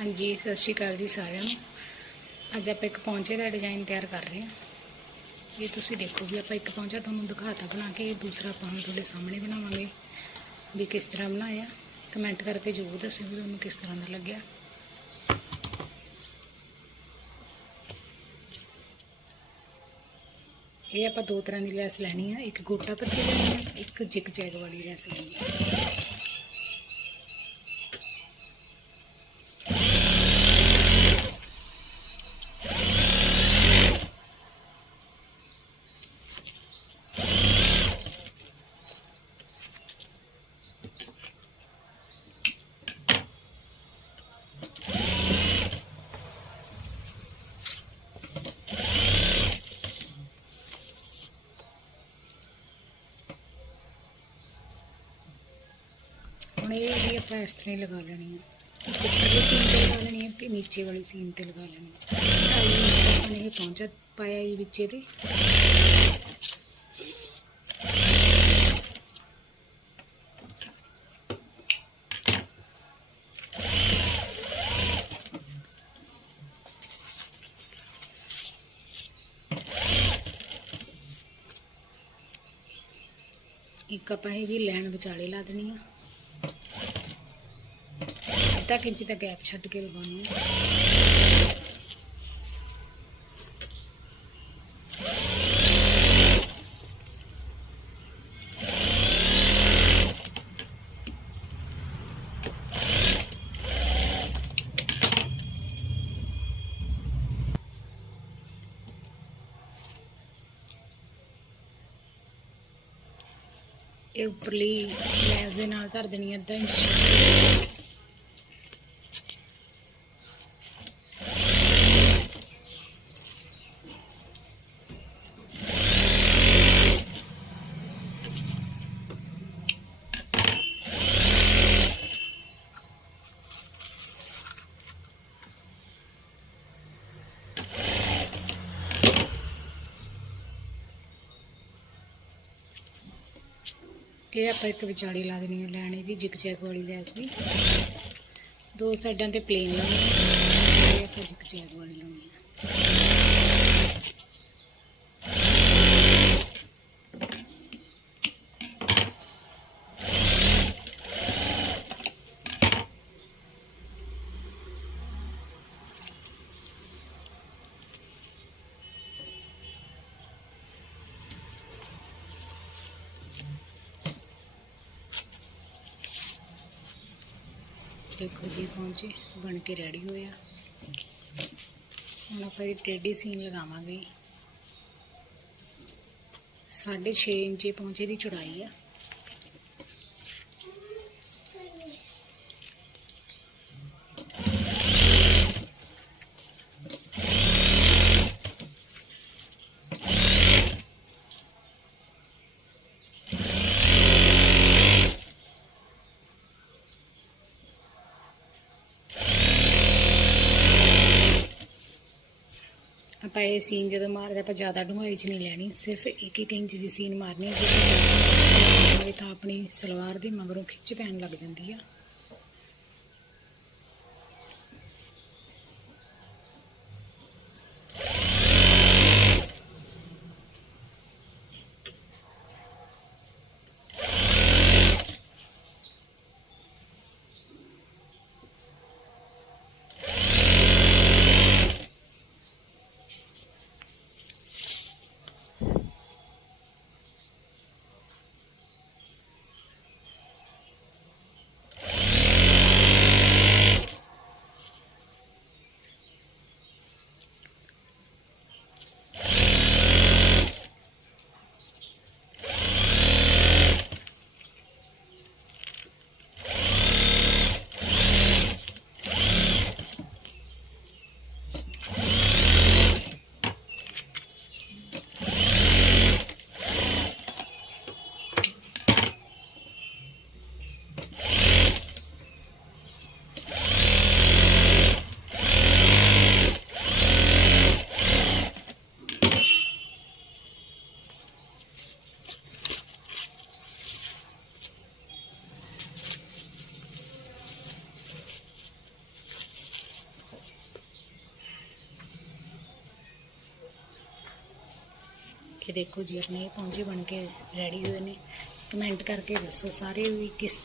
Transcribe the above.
ਹਾਂਜੀ, ਸਤਿ ਸ਼੍ਰੀ ਅਕਾਲ ਜੀ ਸਾਰਿਆਂ ਨੂੰ। ਅੱਜ ਆਪਾਂ ਇੱਕ ਪੌਂਚੇ ਦਾ ਡਿਜ਼ਾਈਨ ਤਿਆਰ ਕਰ ਰਹੇ ਹਾਂ। ਇਹ ਤੁਸੀਂ ਦੇਖੋ ਵੀ ਆਪਾਂ ਇੱਕ ਪੌਂਚਾ ਤੁਹਾਨੂੰ ਦਿਖਾਤਾ ਬਣਾ ਕੇ, ਦੂਸਰਾ ਆਪਾਂ ਹੁਣ ਤੁਹਾਡੇ ਸਾਹਮਣੇ ਬਣਾਵਾਂਗੇ ਵੀ ਕਿਸ ਤਰ੍ਹਾਂ ਬਣਾਇਆ। ਕਮੈਂਟ ਕਰਕੇ ਜ਼ਰੂਰ ਦੱਸਿਓ ਵੀ ਤੁਹਾਨੂੰ ਕਿਸ ਤਰ੍ਹਾਂ ਦਾ ਲੱਗਿਆ। ਇਹ ਆਪਾਂ ਦੋ ਤਰ੍ਹਾਂ ਦੀ ਲੈਸ ਲੈਣੀ ਆ, ਇੱਕ ਗੋਟਾ ਪੱਤੀ ਲੈਣੀ ਆ, ਇੱਕ ਜਿਗ ਜੈਗ ਵਾਲੀ ਲੈਸ ਲੈਣੀ ਆ। ਹੁਣ ਇਹ ਵੀ ਆਪਾਂ ਇਸ ਤਰ੍ਹਾਂ ਹੀ ਲਗਾ ਲੈਣੀ ਹੈ ਇੱਕ ਉੱਪਰਲੀ ਸੀਨ ਤੇ ਲਗਾ ਲੈਣੀ ਹੈ ਤੇ ਨੀਚੇ ਵਾਲੀ ਸੀਨ ਤੇ ਲਗਾ ਲੈਣੀ ਹੈ ਢਾਈ ਇੰਚ ਦਾ ਆਪਾਂ ਇਹ ਪਹੁੰਚਾ ਪਾਇਆ ਹੀ ਵਿੱਚ ਇਹਦੇ ਇੱਕ ਆਪਾਂ ਇਹਦੀ ਲੈਣ ਵਿਚਾਲੇ ਲਾ ਦੇਣੀ ਆ। ਅੱਧਾ ਕੁ ਇੰਚ ਦਾ ਗੈਪ ਛੱਡ ਕੇ ਲਗਾਉਣੀ ਆ। ਇਹ ਉੱਪਰਲੀ ਲੈਸ ਦੇ ਨਾਲ ਧਰ ਦੇਣੀ ਹੈ ਅੱਧਾ ਇੰਚ ਇਹ ਆਪਾਂ ਇੱਕ ਵਿਚਾੜੀ ਲਾ ਦੇਣੀ ਹੈ ਲੈਣ ਇਹਦੀ ਜਿਗ ਜੈਗ ਵਾਲੀ ਲੈਸ ਦੀ ਦੋ ਸਾਈਡਾਂ ਤੇ ਪਲੇਨ ਲਾਉਣੀ ਹੈ ਆਪਾਂ ਜਿਗ ਵਾਲੀ ਲਾਉਣੀ ਹੈ ਦੇਖੋ ਜੀ ਪਹੁੰਚੇ ਬਣ ਕੇ ਰੈਡੀ ਹੋਇਆ ਹੁਣ ਆਪਾਂ ਇਹ ਟੇਢੀ ਸੀਨ ਲਗਾਵਾਂਗੇ। 6.5 ਇੰਚ ਪਹੁੰਚੇ ਦੀ ਚੌੜਾਈ ਆ। ਆਪਾਂ ਇਹ ਸੀਨ ਜਦੋਂ ਮਾਰਦੇ ਆਪਾਂ ਜ਼ਿਆਦਾ ਡੂੰਘਾਈ 'ਚ ਨਹੀਂ ਲੈਣੀ, ਸਿਰਫ 1-1 ਇੰਚ ਦੀ ਸੀਨ ਮਾਰਨੀ ਹੈ ਜੇ ਤਾਂ ਆਪਣੀ ਸਲਵਾਰ ਦੇ ਮਗਰੋਂ ਖਿੱਚ ਪੈਣ ਲੱਗ ਜਾਂਦੀ ਆ। ਇਹ ਦੇਖੋ ਜੀ, ਆਪਣੇ ਇਹ ਪੌਂਚੇ ਬਣ ਕੇ ਰੈਡੀ ਹੋਏ ਨੇ। ਕਮੈਂਟ ਕਰਕੇ ਦੱਸੋ ਸਾਰੇ ਵੀ ਕਿਸ